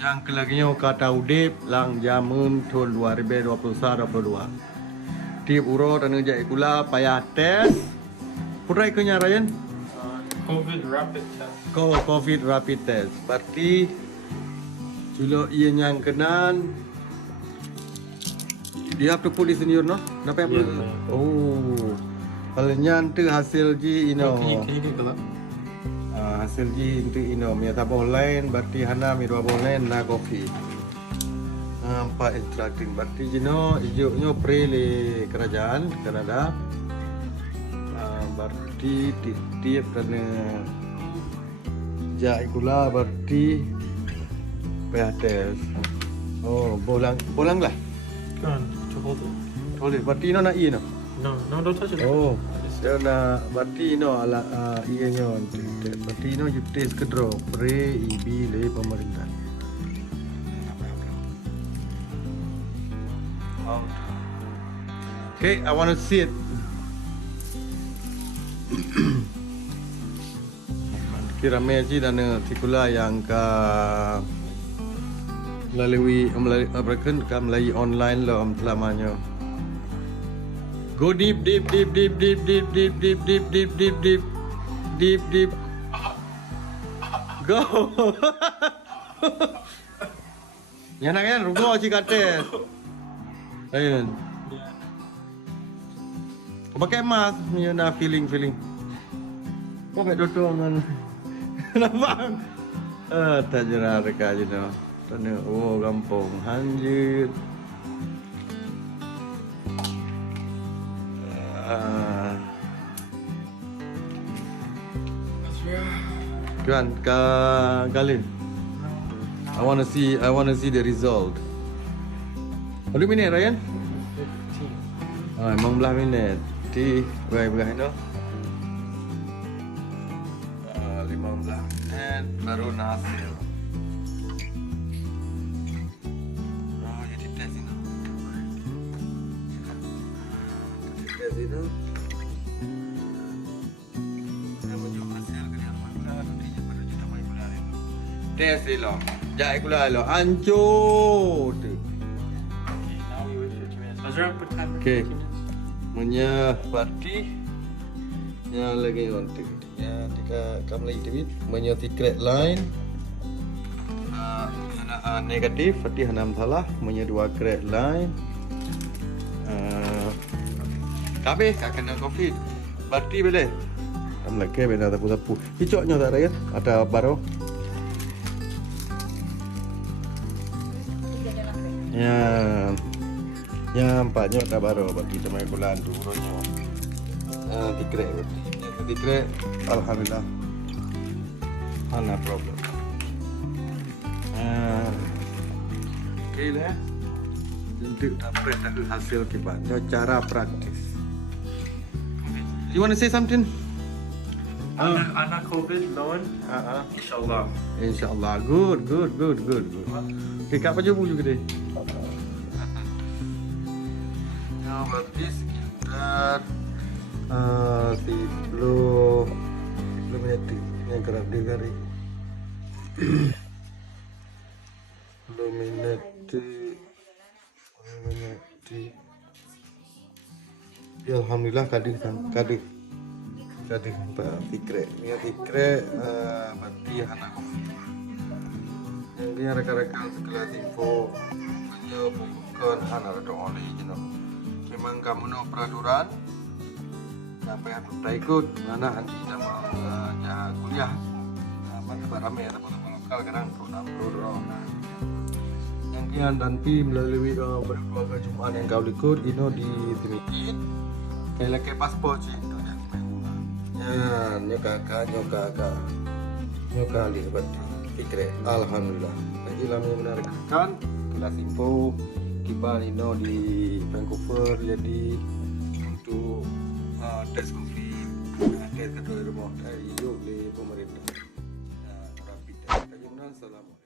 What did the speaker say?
Yang kelaginya kata udip lang jamun tahun 2021-22. Tiap uro dan ngejak ikula payah tes. Purai kenya Ryan? COVID rapid test. COVID rapid test. Berarti kalau ia yang kenan dia have to put this in your no? Kenapa yang Yeah. Oh. Kalau nyantu hasil ji Can you get the hasil ji itu minyak tabah lain berarti hana mirwa lain na kopi. Nampak instructing berarti jino hijaunya prele kerajaan Kanada. Berarti tiap karena jai gula berarti PHTS. Oh, bolang lah. Go on, to hold it. Boleh, berarti ino na iya no. No, don't touch it. Oh, dia na berarti ino ala iya nyo. Berarti ino jutes kedro pre ibi le pemerintah. Okay, I want to see it. Kira meji dan tikula yang melalui melalui online lo lamanya. Go deep. Go. Yan na yan, rugo si Kates. Ayun. Pakai mask, yun na feeling. Pakai dotongan. Nampak? Tak jerah reka je no. Tanya, oh gampang, hanjir. Kan Galin. I wanna see the result. Berapa minit Ryan? 15. 15 minit. Di berapa no? 15 menit baru hasil. Oh, jadi tes ini. Tes ini. Menuju hasil kerja mana nantinya pada juta mai bulan. Tes lo. Jai gula lo. Ancut. Okay, now we wait 15 minutes. Azra, put timer. Okay. 15 minutes. Punya parti yang lagi untuk ya kita kamu lagi tibit punya secret line negatif berarti hanam salah punya dua grade line kabeh tak kena covid berarti boleh kamu lagi benda tapu hijaunya tak ada ya ada baru ya empatnya ada baru bagi teman bulan turunnya tikre alhamdulillah no problem okay lah untuk dapat hasil kibatnya cara praktis. You want to say something? Anak COVID lawan. Inshallah. Insyaallah good. Okay, kak apa juga deh. Now berarti sekitar 10 menit yang kerap digari 10 menit ya alhamdulillah kadih tikre berarti anak yang dia rekan-rekan sekelas info menyebutkan anak ada oleh memang kamu no peraturan apa yang kita ikut mana nanti kita mau kuliah apa ramai atau lokal kadang program yang kian nanti melalui berkeluarga Jumat yang kau ikut ini di Timikit kayak lagi paspor sih ya nyoka lihat fikre alhamdulillah lagi lama menarikkan kelas info kibar Ino di Vancouver jadi untuk tes COVID tes kedua rumah dari yuk di pemerintah rapid test. Assalamualaikum.